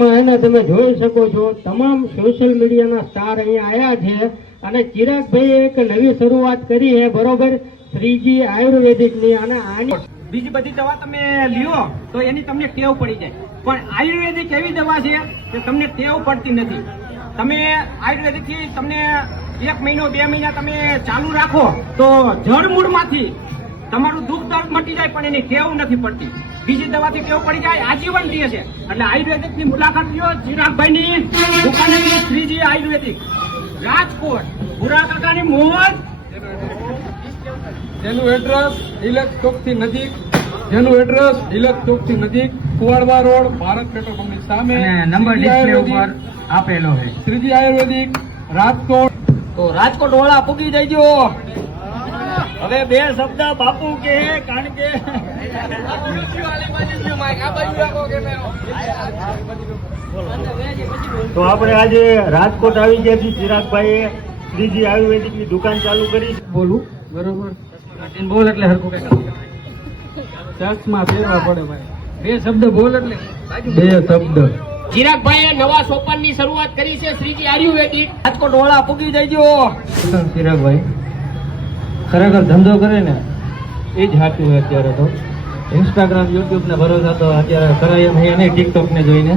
વિડીયોમાં એને તમે જોઈ શકો છો તમામ સોશિયલ મીડિયાના સ્ટાર અહીંયા આવ્યા છે અને ચિરાગભાઈએ એક નવી શરૂઆત કરી છે, બરોબર, 3G આયુર્વેદિકની. અને આની બીજી બધી દવા તમે લ્યો તો એની તમને ટેવ પડી જાય, પણ આયુર્વેદિક એવી દવા છે કે તમને ટેવ પડતી નથી. તમે આયુર્વેદિક થી તમને 1 મહિનો 2 મહિના તમે ચાલુ રાખો તો જડમૂળમાંથી તમારું દુઃખ દર્દ મટી જાય, પણ એની ટેવ નથી પડતી. બીજી દવાથી ટેવ પડી જાય, આજીવન રહે છે. એટલે આયુર્વેદિક ની મુલાકાત લ્યો, ચિરાગભાઈ ની દુકાને 3G આયુર્વેદિક, રાજકોટ, ભૂરા કાકાની મોજ. જેનું એડ્રેસ ડિલક્સ ચોક થી નજીક, કુવાડવા રોડ, ભારત પેટ્રોલ પંપની સામે, નંબર ડિસ્પ્લે ઉપર આપેલો છે. 3G આયુર્વેદિક, રાજકોટ. તો રાજકોટ વાળા પૂગી જઈજો. હવે 2 શબ્દ બાપુ કે, કારણ કે તો આપણે આજે રાજકોટ આવી ગયા છીએ. ચિરાગભાઈએ 3G આયુર્વેદિક ની દુકાન ચાલુ કરી. બોલું બરોબર, બોલ એટલે હરખું કઈ ચર્ચમાં ફેરવા પડે ભાઈ. 2 શબ્દ બોલ એટલે 2 શબ્દ. ચિરાગભાઈએ નવા સોપાનની શરૂઆત કરી છે, 3G આયુર્વેદિક. રાજકોટ વાળા પૂગી જઈજો. ચિરાગભાઈ ખરેખર ધંધો કરે ને એ જ સાચું હોય. અત્યારે તો ઇન્સ્ટાગ્રામ, યુટ્યુબ ને ભરોસા તો અત્યારે કરાય એમ નહીં, ટિકટોક ને જોઈને.